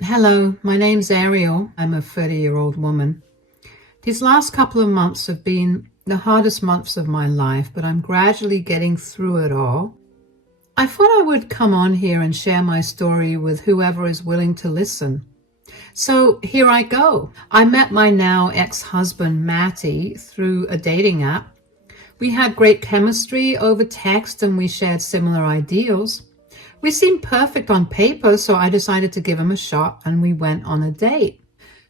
Hello, my name's Ariel. I'm a 30-year-old woman. These last couple of months have been the hardest months of my life, but I'm gradually getting through it all. I thought I would come on here and share my story with whoever is willing to listen. So here I go. I met my now ex-husband, Matty, through a dating app. We had great chemistry over text and we shared similar ideals. We seemed perfect on paper, so I decided to give him a shot and we went on a date.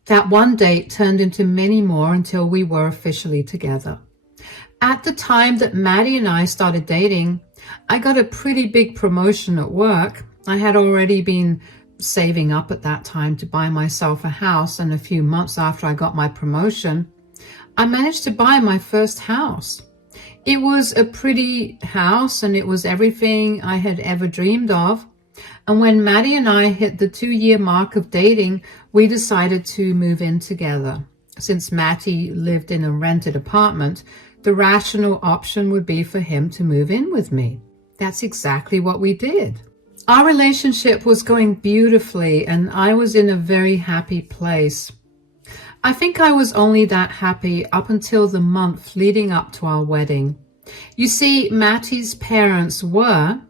That one date turned into many more until we were officially together. At the time that Maddie and I started dating, I got a pretty big promotion at work. I had already been saving up at that time to buy myself a house, and a few months after I got my promotion, I managed to buy my first house. It was a pretty house and it was everything I had ever dreamed of. And when Maddie and I hit the 2-year mark of dating, we decided to move in together. Since Matty lived in a rented apartment, the rational option would be for him to move in with me. That's exactly what we did. Our relationship was going beautifully and I was in a very happy place. I think I was only that happy up until the month leading up to our wedding. You see, Matty's parents were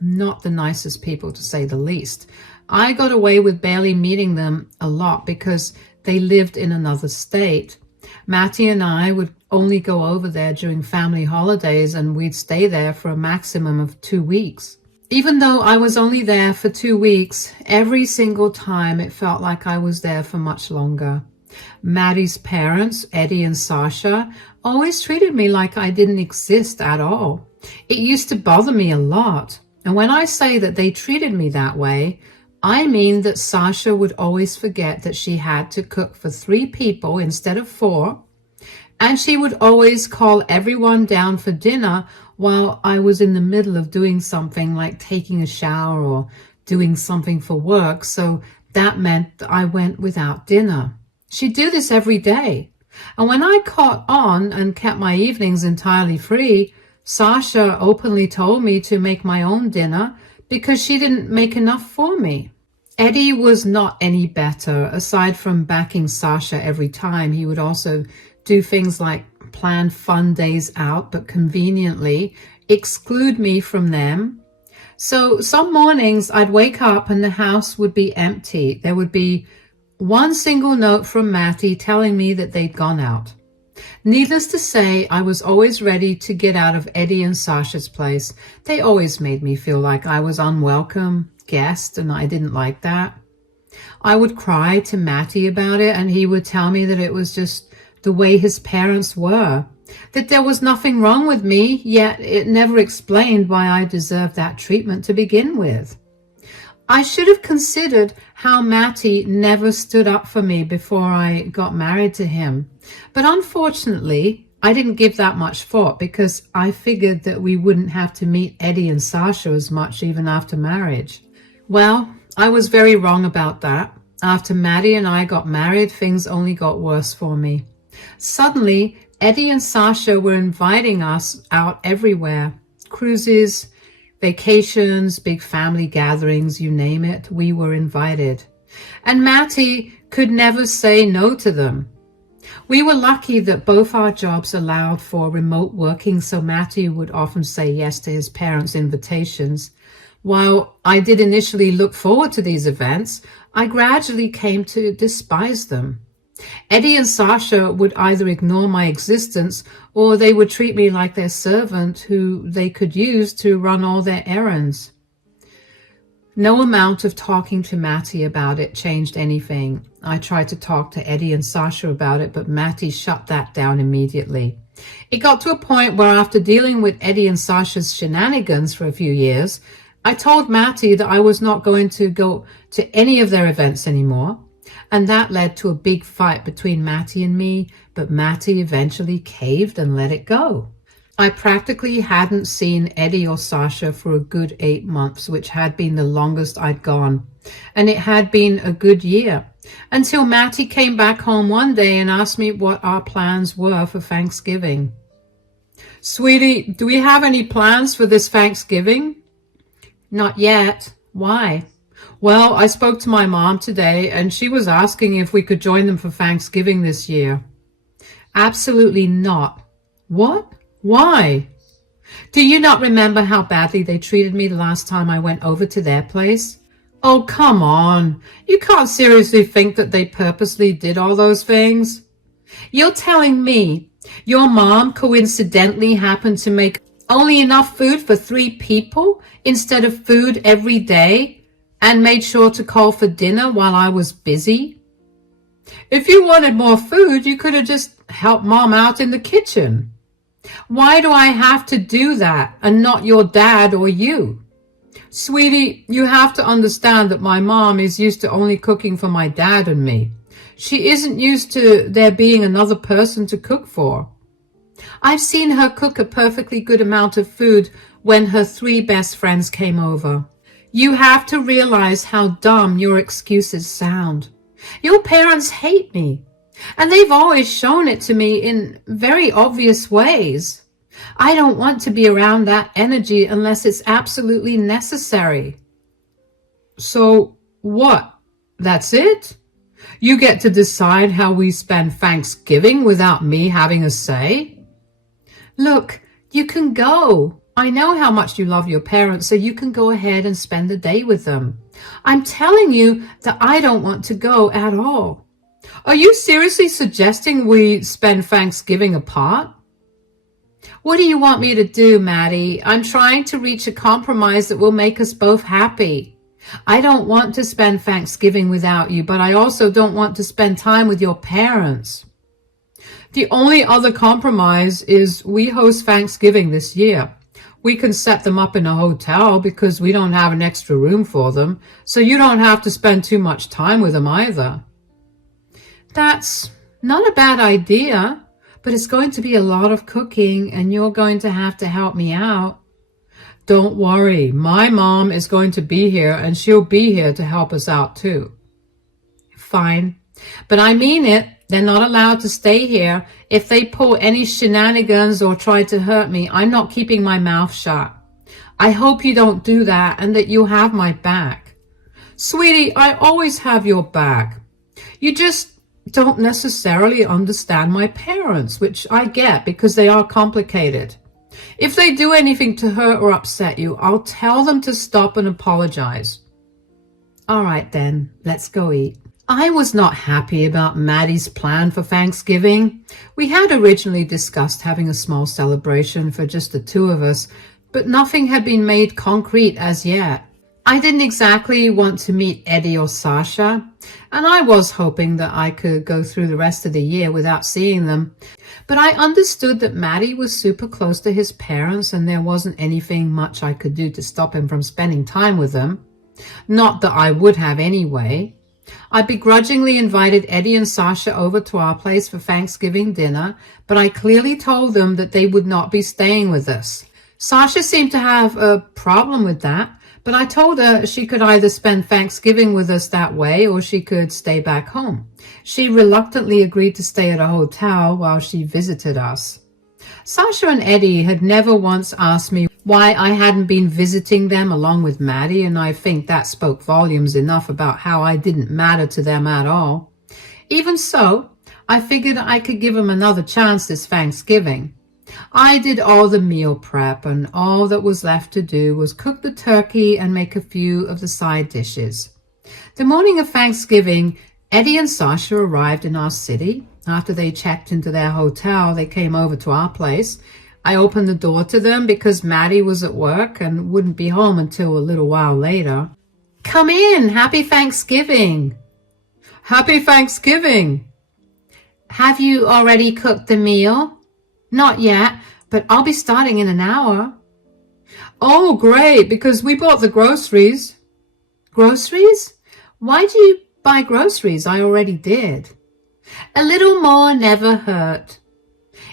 not the nicest people, to say the least. I got away with barely meeting them a lot because they lived in another state. Matty and I would only go over there during family holidays and we'd stay there for a maximum of 2 weeks. Even though I was only there for 2 weeks, every single time it felt like I was there for much longer. Maddie's parents, Eddie and Sasha, always treated me like I didn't exist at all. It used to bother me a lot. And when I say that they treated me that way, I mean that Sasha would always forget that she had to cook for 3 people instead of 4. And she would always call everyone down for dinner while I was in the middle of doing something like taking a shower or doing something for work. So that meant that I went without dinner. She'd do this every day. And when I caught on and kept my evenings entirely free, Sasha openly told me to make my own dinner because she didn't make enough for me. Eddie was not any better. Aside from backing Sasha every time, he would also do things like plan fun days out, but conveniently exclude me from them. So some mornings I'd wake up and the house would be empty. There would be one single note from Matty telling me that they'd gone out. Needless to say, I was always ready to get out of Eddie and Sasha's place. They always made me feel like I was unwelcome guest, and I didn't like that. I would cry to Matty about it, and he would tell me that it was just the way his parents were, that there was nothing wrong with me, yet it never explained why I deserved that treatment to begin with. I should have considered how Matty never stood up for me before I got married to him. But unfortunately, I didn't give that much thought because I figured that we wouldn't have to meet Eddie and Sasha as much even after marriage. Well, I was very wrong about that. After Matty and I got married, things only got worse for me. Suddenly, Eddie and Sasha were inviting us out everywhere. Cruises, vacations, big family gatherings, you name it, we were invited. And Matty could never say no to them. We were lucky that both our jobs allowed for remote working, so Matty would often say yes to his parents' invitations. While I did initially look forward to these events, I gradually came to despise them. Eddie and Sasha would either ignore my existence or they would treat me like their servant who they could use to run all their errands. No amount of talking to Matty about it changed anything. I tried to talk to Eddie and Sasha about it, but Matty shut that down immediately. It got to a point where after dealing with Eddie and Sasha's shenanigans for a few years, I told Matty that I was not going to go to any of their events anymore. And that led to a big fight between Matty and me, but Matty eventually caved and let it go. I practically hadn't seen Eddie or Sasha for a good 8 months, which had been the longest I'd gone. And it had been a good year, until Matty came back home one day and asked me what our plans were for Thanksgiving. "Sweetie, do we have any plans for this Thanksgiving?" "Not yet." "Why?" Well, I spoke to my mom today and she was asking if we could join them for Thanksgiving this year. Absolutely not. What? Why? Do you not remember how badly they treated me the last time I went over to their place? Oh, come on. You can't seriously think that they purposely did all those things? You're telling me your mom coincidentally happened to make only enough food for 3 people instead of food every day and made sure to call for dinner while I was busy? If you wanted more food, you could have just helped Mom out in the kitchen. Why do I have to do that and not your dad or you? Sweetie, you have to understand that my mom is used to only cooking for my dad and me. She isn't used to there being another person to cook for. I've seen her cook a perfectly good amount of food when her 3 best friends came over. You have to realize how dumb your excuses sound. Your parents hate me, and they've always shown it to me in very obvious ways. I don't want to be around that energy unless it's absolutely necessary. So what? That's it? You get to decide how we spend Thanksgiving without me having a say? Look, you can go. I know how much you love your parents, so you can go ahead and spend the day with them. I'm telling you that I don't want to go at all. Are you seriously suggesting we spend Thanksgiving apart? What do you want me to do, Maddie? I'm trying to reach a compromise that will make us both happy. I don't want to spend Thanksgiving without you, but I also don't want to spend time with your parents. The only other compromise is we host Thanksgiving this year. We can set them up in a hotel because we don't have an extra room for them, so you don't have to spend too much time with them either. That's not a bad idea, but it's going to be a lot of cooking and you're going to have to help me out. Don't worry, my mom is going to be here and she'll be here to help us out too. Fine, but I mean it. They're not allowed to stay here. If they pull any shenanigans or try to hurt me, I'm not keeping my mouth shut. I hope you don't do that and that you have my back. Sweetie, I always have your back. You just don't necessarily understand my parents, which I get because they are complicated. If they do anything to hurt or upset you, I'll tell them to stop and apologize. All right then, let's go eat. I was not happy about Maddie's plan for Thanksgiving. We had originally discussed having a small celebration for just the 2 of us, but nothing had been made concrete as yet. I didn't exactly want to meet Eddie or Sasha, and I was hoping that I could go through the rest of the year without seeing them. But I understood that Maddie was super close to his parents and there wasn't anything much I could do to stop him from spending time with them. Not that I would have anyway. I begrudgingly invited Eddie and Sasha over to our place for Thanksgiving dinner, but I clearly told them that they would not be staying with us. Sasha seemed to have a problem with that, but I told her she could either spend Thanksgiving with us that way or she could stay back home. She reluctantly agreed to stay at a hotel while she visited us. Sasha and Eddie had never once asked me why I hadn't been visiting them along with Maddie, and I think that spoke volumes enough about how I didn't matter to them at all. Even so, I figured I could give them another chance this Thanksgiving. I did all the meal prep, and all that was left to do was cook the turkey and make a few of the side dishes. The morning of Thanksgiving, Eddie and Sasha arrived in our city. After they checked into their hotel, they came over to our place. I opened the door to them because Maddie was at work and wouldn't be home until a little while later. Come in! Happy Thanksgiving! Happy Thanksgiving! Have you already cooked the meal? Not yet, but I'll be starting in an hour. Oh, great, because we bought the groceries. Groceries? Why do you buy groceries? I already did. A little more never hurt.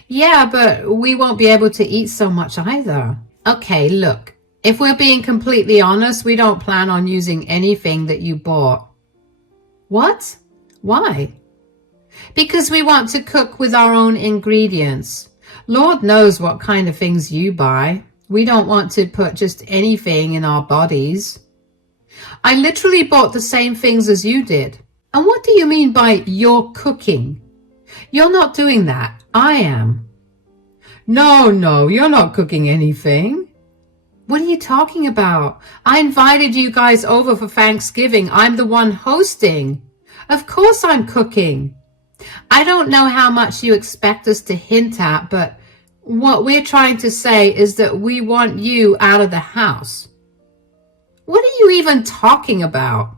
Yeah, but we won't be able to eat so much either. Okay, look, if we're being completely honest, we don't plan on using anything that you bought. What? Why? Because we want to cook with our own ingredients. Lord knows what kind of things you buy. We don't want to put just anything in our bodies. I literally bought the same things as you did. And what do you mean by you're cooking? You're not doing that. I am. No, you're not cooking anything. What are you talking about? I invited you guys over for Thanksgiving. I'm the one hosting. Of course I'm cooking. I don't know how much you expect us to hint at, but what we're trying to say is that we want you out of the house. What are you even talking about?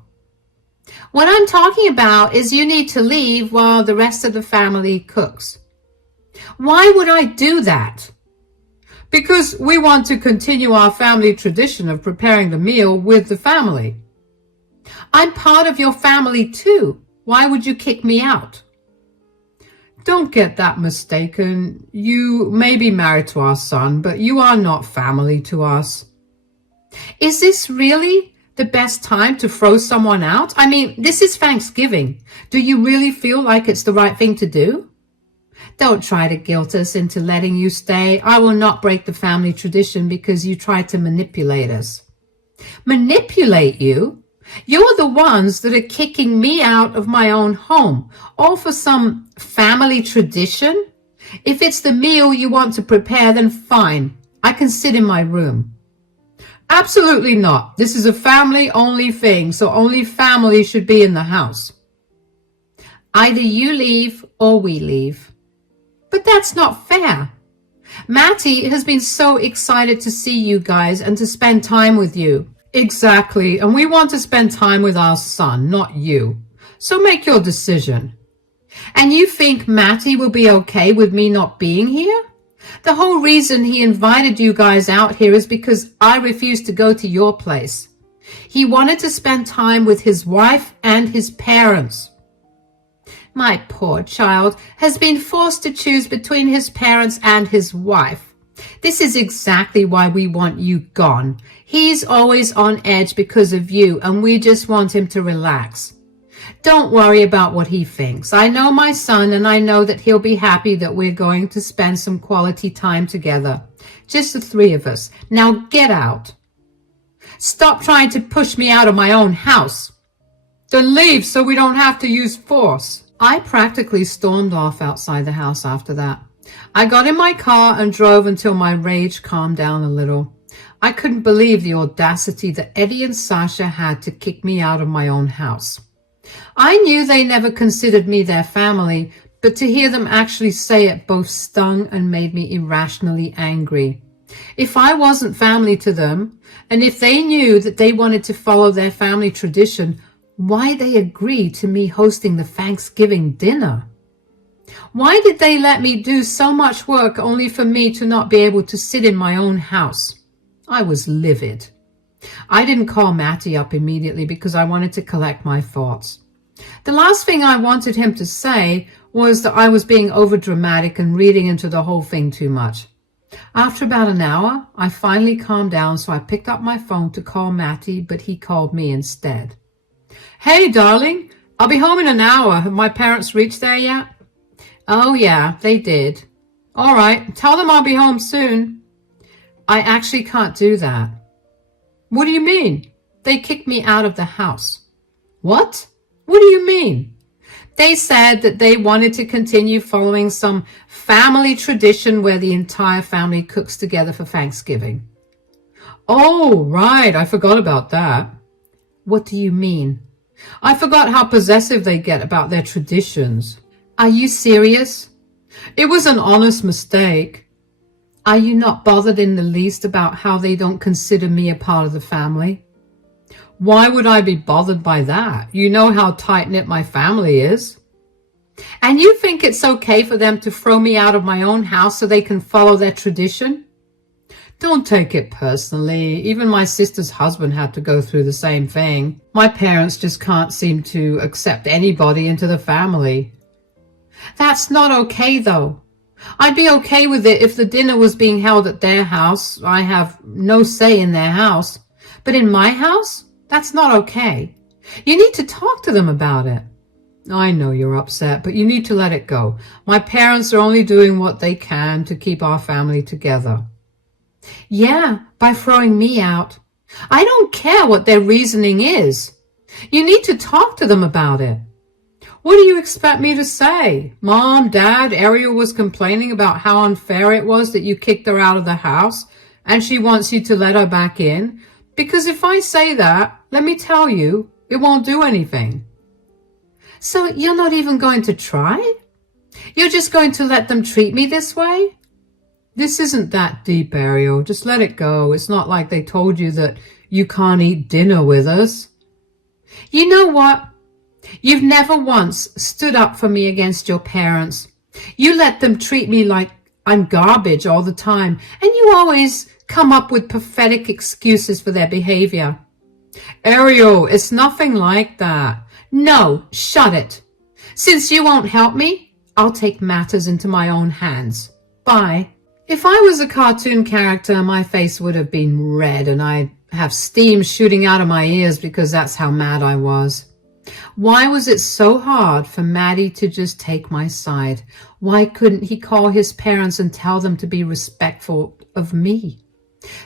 What I'm talking about is you need to leave while the rest of the family cooks. Why would I do that? Because we want to continue our family tradition of preparing the meal with the family. I'm part of your family too. Why would you kick me out? Don't get that mistaken. You may be married to our son, but you are not family to us. Is this really the best time to throw someone out? I mean, this is Thanksgiving. Do you really feel like it's the right thing to do? Don't try to guilt us into letting you stay. I will not break the family tradition because you tried to manipulate us. Manipulate you? You're the ones that are kicking me out of my own home, all for some family tradition. If it's the meal you want to prepare, then fine. I can sit in my room. Absolutely not. This is a family-only thing, so only family should be in the house. Either you leave or we leave. But that's not fair. Matty has been so excited to see you guys and to spend time with you. Exactly, and we want to spend time with our son, not you. So make your decision. And you think Matty will be okay with me not being here? The whole reason he invited you guys out here is because I refused to go to your place. He wanted to spend time with his wife and his parents. My poor child has been forced to choose between his parents and his wife. This is exactly why we want you gone. He's always on edge because of you, and we just want him to relax. Don't worry about what he thinks. I know my son, and I know that he'll be happy that we're going to spend some quality time together. Just the three of us. Now get out. Stop trying to push me out of my own house. Then leave so we don't have to use force. I practically stormed off outside the house after that. I got in my car and drove until my rage calmed down a little. I couldn't believe the audacity that Eddie and Sasha had to kick me out of my own house. I knew they never considered me their family, but to hear them actually say it both stung and made me irrationally angry. If I wasn't family to them, and if they knew that they wanted to follow their family tradition, why they agreed to me hosting the Thanksgiving dinner? Why did they let me do so much work only for me to not be able to sit in my own house? I was livid. I didn't call Matty up immediately because I wanted to collect my thoughts. The last thing I wanted him to say was that I was being overdramatic and reading into the whole thing too much. After about an hour, I finally calmed down, so I picked up my phone to call Matty, but he called me instead. Hey, darling, I'll be home in an hour. Have my parents reached there yet? Oh, yeah, they did. All right, tell them I'll be home soon. I actually can't do that. What do you mean? They kicked me out of the house. What? What do you mean? They said that they wanted to continue following some family tradition where the entire family cooks together for Thanksgiving. Oh, right, I forgot about that. What do you mean? I forgot how possessive they get about their traditions. Are you serious? It was an honest mistake. Are you not bothered in the least about how they don't consider me a part of the family? Why would I be bothered by that? You know how tight-knit my family is. And you think it's okay for them to throw me out of my own house so they can follow their tradition? Don't take it personally. Even my sister's husband had to go through the same thing. My parents just can't seem to accept anybody into the family. That's not okay, though. I'd be okay with it if the dinner was being held at their house. I have no say in their house. But in my house, that's not okay. You need to talk to them about it. I know you're upset, but you need to let it go. My parents are only doing what they can to keep our family together. Yeah, by throwing me out. I don't care what their reasoning is. You need to talk to them about it. What do you expect me to say? Mom, Dad, Ariel was complaining about how unfair it was that you kicked her out of the house and she wants you to let her back in. Because if I say that, let me tell you, it won't do anything. So you're not even going to try? You're just going to let them treat me this way? This isn't that deep, Ariel. Just let it go. It's not like they told you that you can't eat dinner with us. You know what? You've never once stood up for me against your parents. You let them treat me like I'm garbage all the time, and you always come up with pathetic excuses for their behavior. Ariel, it's nothing like that. No, shut it. Since you won't help me, I'll take matters into my own hands. Bye. If I was a cartoon character, my face would have been red and I'd have steam shooting out of my ears because that's how mad I was. Why was it so hard for Maddie to just take my side? Why couldn't he call his parents and tell them to be respectful of me?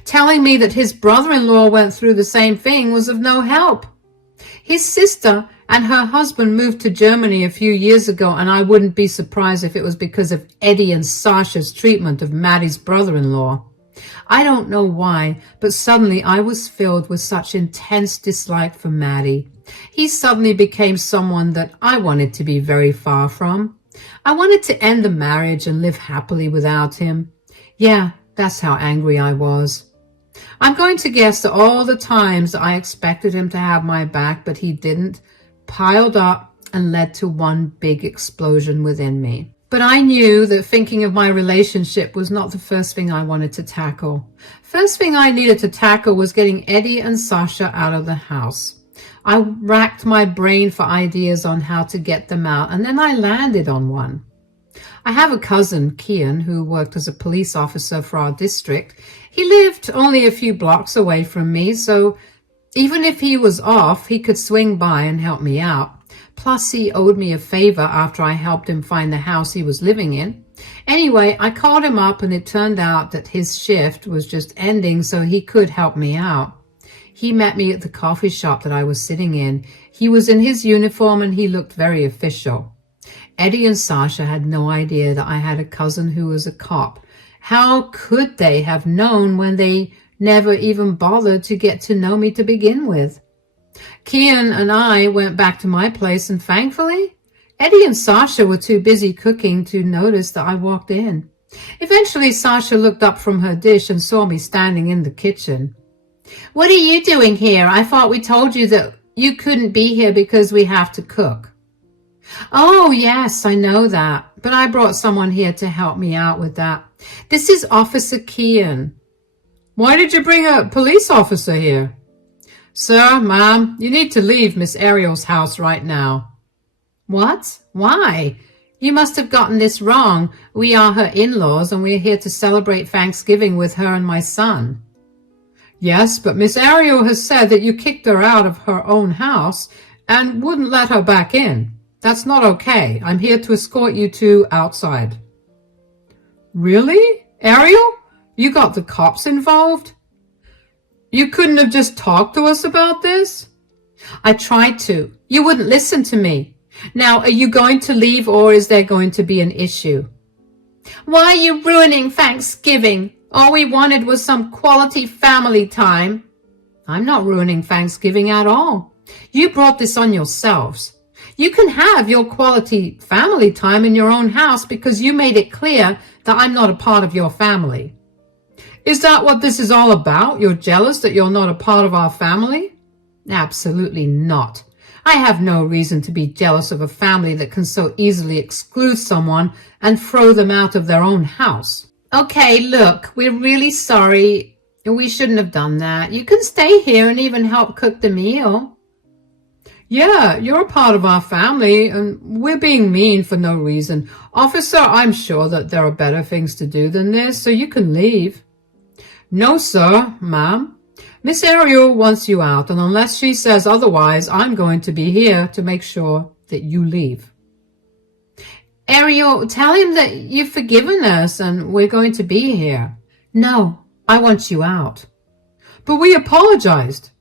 Telling me that his brother-in-law went through the same thing was of no help. His sister and her husband moved to Germany a few years ago, and I wouldn't be surprised if it was because of Eddie and Sasha's treatment of Maddie's brother-in-law. I don't know why, but suddenly I was filled with such intense dislike for Maddie. He suddenly became someone that I wanted to be very far from. I wanted to end the marriage and live happily without him. Yeah, that's how angry I was. I'm going to guess that all the times I expected him to have my back, but he didn't, piled up and led to one big explosion within me. But I knew that thinking of my relationship was not the first thing I wanted to tackle. First thing I needed to tackle was getting Eddie and Sasha out of the house. I racked my brain for ideas on how to get them out, and then I landed on one. I have a cousin, Kian, who worked as a police officer for our district. He lived only a few blocks away from me, so even if he was off, he could swing by and help me out. Plus, he owed me a favor after I helped him find the house he was living in. Anyway, I called him up, and it turned out that his shift was just ending, so he could help me out. He met me at the coffee shop that I was sitting in. He was in his uniform, and he looked very official. Eddie and Sasha had no idea that I had a cousin who was a cop. How could they have known when they never even bothered to get to know me to begin with? Kian and I went back to my place, and thankfully, Eddie and Sasha were too busy cooking to notice that I walked in. Eventually, Sasha looked up from her dish and saw me standing in the kitchen. "What are you doing here? I thought we told you that you couldn't be here because we have to cook." "Oh, yes, I know that, but I brought someone here to help me out with that. This is Officer Kian." "Why did you bring a police officer here?" "Sir, ma'am, you need to leave Miss Ariel's house right now." "What? Why? You must have gotten this wrong. We are her in-laws, and we're here to celebrate Thanksgiving with her and my son." "Yes, but Miss Ariel has said that you kicked her out of her own house and wouldn't let her back in. That's not okay. I'm here to escort you two outside." "Really? Ariel? You got the cops involved? You couldn't have just talked to us about this?" "I tried to. You wouldn't listen to me. Now, are you going to leave, or is there going to be an issue?" "Why are you ruining Thanksgiving? All we wanted was some quality family time." "I'm not ruining Thanksgiving at all. You brought this on yourselves. You can have your quality family time in your own house because you made it clear that I'm not a part of your family." "Is that what this is all about? You're jealous that you're not a part of our family?" "Absolutely not. I have no reason to be jealous of a family that can so easily exclude someone and throw them out of their own house." "Okay, look, we're really sorry. We shouldn't have done that. You can stay here and even help cook the meal." "Yeah, you're a part of our family, and we're being mean for no reason. Officer, I'm sure that there are better things to do than this, so you can leave." "No, sir, ma'am. Miss Ariel wants you out, and unless she says otherwise, I'm going to be here to make sure that you leave." "Ariel, tell him that you've forgiven us and we're going to be here." "No, I want you out." But we apologized.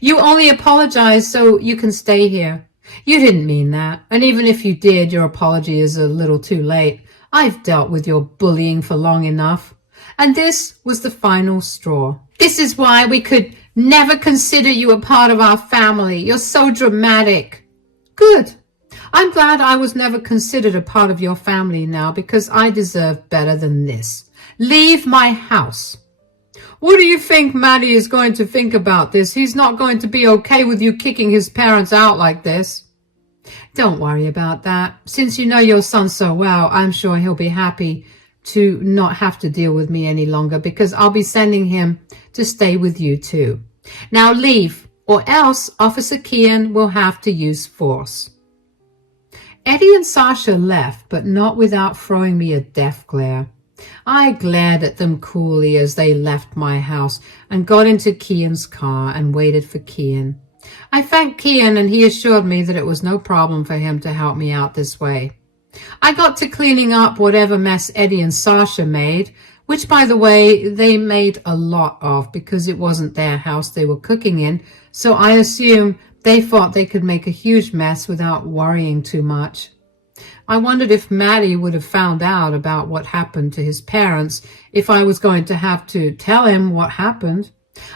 You only apologized so you can stay here. You didn't mean that. And even if you did, your apology is a little too late. I've dealt with your bullying for long enough. And this was the final straw. This is why we could never consider you a part of our family. You're so dramatic. Good. I'm glad I was never considered a part of your family now, because I deserve better than this. Leave my house. What do you think Matty is going to think about this? He's not going to be okay with you kicking his parents out like this. Don't worry about that. Since you know your son so well, I'm sure he'll be happy to not have to deal with me any longer, because I'll be sending him to stay with you too. Now leave, or else Officer Kian will have to use force. Eddie and Sasha left, but not without throwing me a death glare. I glared at them coolly as they left my house and got into Kian's car and waited for Kian. I thanked Kian, and he assured me that it was no problem for him to help me out this way. I got to cleaning up whatever mess Eddie and Sasha made, which, by the way, they made a lot of because it wasn't their house they were cooking in, so I assume they thought they could make a huge mess without worrying too much. I wondered if Matty would have found out about what happened to his parents, if I was going to have to tell him what happened.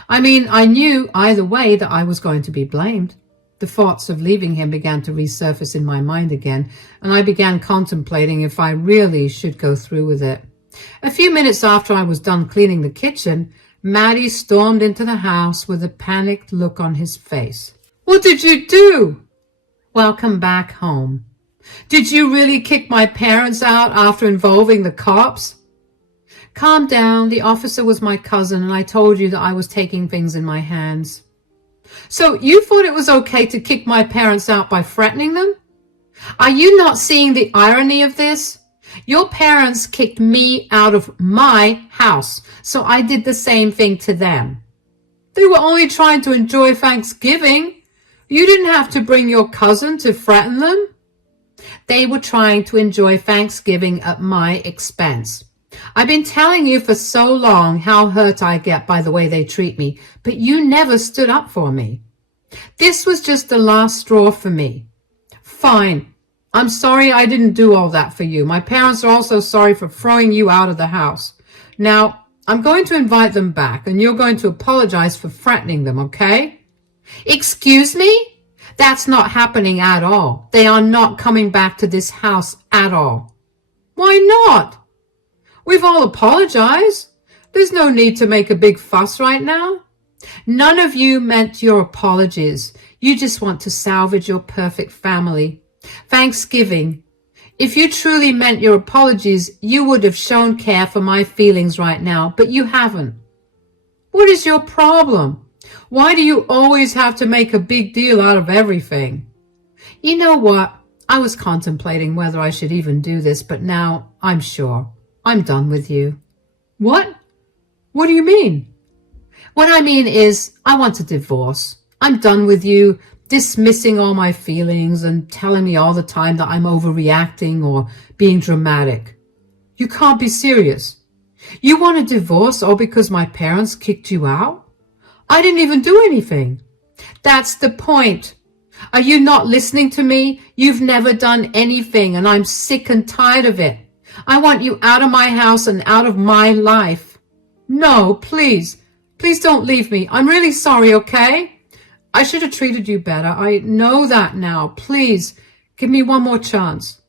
I mean, I knew either way that I was going to be blamed. The thoughts of leaving him began to resurface in my mind again, and I began contemplating if I really should go through with it. A few minutes after I was done cleaning the kitchen, Matty stormed into the house with a panicked look on his face. What did you do? Welcome back home. Did you really kick my parents out after involving the cops? Calm down. The officer was my cousin, and I told you that I was taking things in my hands. So you thought it was okay to kick my parents out by threatening them? Are you not seeing the irony of this? Your parents kicked me out of my house, so I did the same thing to them. They were only trying to enjoy Thanksgiving. You didn't have to bring your cousin to threaten them. They were trying to enjoy Thanksgiving at my expense. I've been telling you for so long how hurt I get by the way they treat me, but you never stood up for me. This was just the last straw for me. Fine. I'm sorry I didn't do all that for you. My parents are also sorry for throwing you out of the house. Now, I'm going to invite them back, and you're going to apologize for threatening them, okay? Excuse me? That's not happening at all. They are not coming back to this house at all. Why not? We've all apologized. There's no need to make a big fuss right now. None of you meant your apologies. You just want to salvage your perfect family. Thanksgiving. If you truly meant your apologies, you would have shown care for my feelings right now, but you haven't. What is your problem? Why do you always have to make a big deal out of everything? You know what? I was contemplating whether I should even do this, but now I'm sure. I'm done with you. What? What do you mean? What I mean is, I want a divorce. I'm done with you dismissing all my feelings and telling me all the time that I'm overreacting or being dramatic. You can't be serious. You want a divorce all because my parents kicked you out? I didn't even do anything. That's the point. Are you not listening to me? You've never done anything, and I'm sick and tired of it. I want you out of my house and out of my life. No, please. Please don't leave me. I'm really sorry, okay? I should have treated you better. I know that now. Please, give me one more chance.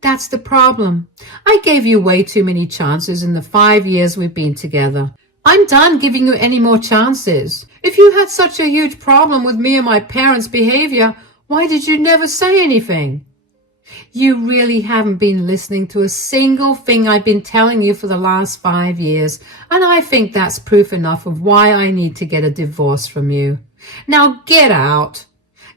That's the problem. I gave you way too many chances in the 5 years we've been together. I'm done giving you any more chances. If you had such a huge problem with me and my parents' behavior, why did you never say anything? You really haven't been listening to a single thing I've been telling you for the last 5 years, and I think that's proof enough of why I need to get a divorce from you. Now get out.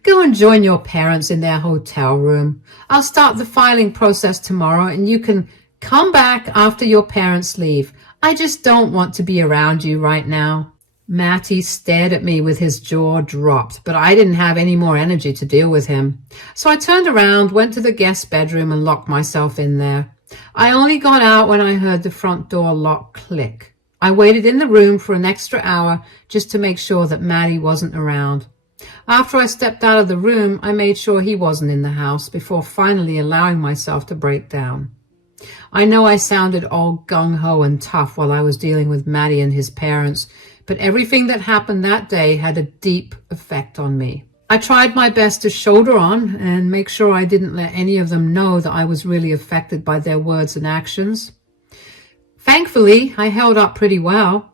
Go and join your parents in their hotel room. I'll start the filing process tomorrow, and you can come back after your parents leave. I just don't want to be around you right now. Matty stared at me with his jaw dropped, but I didn't have any more energy to deal with him. So I turned around, went to the guest bedroom, and locked myself in there. I only got out when I heard the front door lock click. I waited in the room for an extra hour just to make sure that Maddie wasn't around. After I stepped out of the room, I made sure he wasn't in the house before finally allowing myself to break down. I know I sounded all gung-ho and tough while I was dealing with Maddie and his parents, but everything that happened that day had a deep effect on me. I tried my best to shoulder on and make sure I didn't let any of them know that I was really affected by their words and actions. Thankfully, I held up pretty well.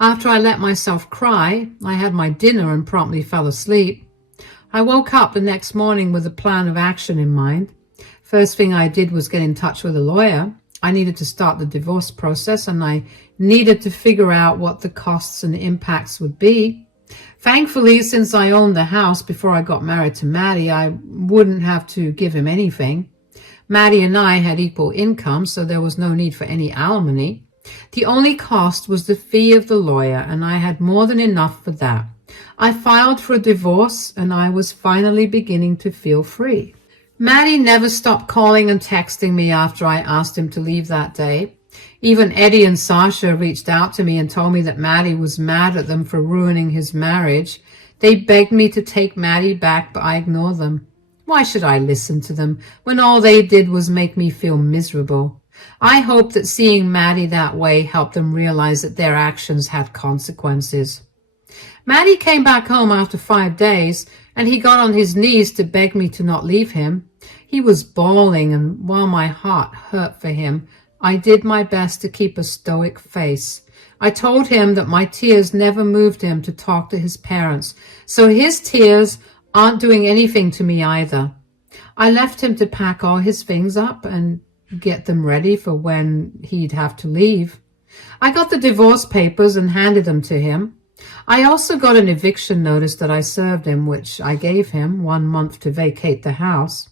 After I let myself cry, I had my dinner and promptly fell asleep. I woke up the next morning with a plan of action in mind. First thing I did was get in touch with a lawyer. I needed to start the divorce process, and I needed to figure out what the costs and impacts would be. Thankfully, since I owned the house before I got married to Maddie, I wouldn't have to give him anything. Maddie and I had equal income, so there was no need for any alimony. The only cost was the fee of the lawyer, and I had more than enough for that. I filed for a divorce, and I was finally beginning to feel free. Maddie never stopped calling and texting me after I asked him to leave that day. Even Eddie and Sasha reached out to me and told me that Maddie was mad at them for ruining his marriage. They begged me to take Maddie back, but I ignored them. Why should I listen to them when all they did was make me feel miserable? I hope that seeing Maddie that way helped them realize that their actions had consequences. Maddie came back home after 5 days, and he got on his knees to beg me to not leave him. He was bawling, and while my heart hurt for him, I did my best to keep a stoic face. I told him that my tears never moved him to talk to his parents, so his tears aren't doing anything to me either. I left him to pack all his things up and get them ready for when he'd have to leave. I got the divorce papers and handed them to him. I also got an eviction notice that I served him, which I gave him 1 month to vacate the house.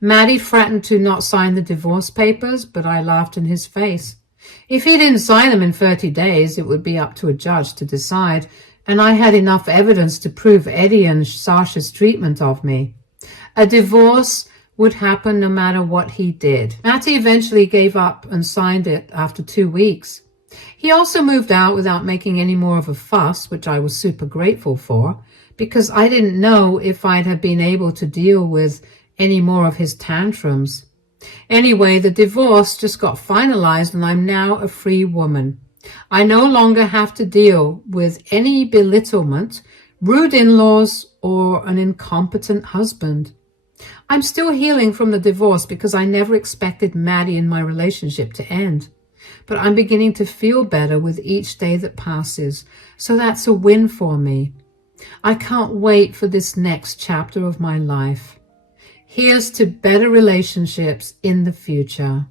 Maddie threatened to not sign the divorce papers, but I laughed in his face. If he didn't sign them in 30 days, it would be up to a judge to decide, and I had enough evidence to prove Eddie and Sasha's treatment of me. A divorce would happen no matter what he did. Matty eventually gave up and signed it after 2 weeks. He also moved out without making any more of a fuss, which I was super grateful for, because I didn't know if I'd have been able to deal with any more of his tantrums. Anyway, the divorce just got finalized, and I'm now a free woman. I no longer have to deal with any belittlement, rude in-laws, or an incompetent husband. I'm still healing from the divorce because I never expected Maddie and my relationship to end. But I'm beginning to feel better with each day that passes, so that's a win for me. I can't wait for this next chapter of my life. Here's to better relationships in the future.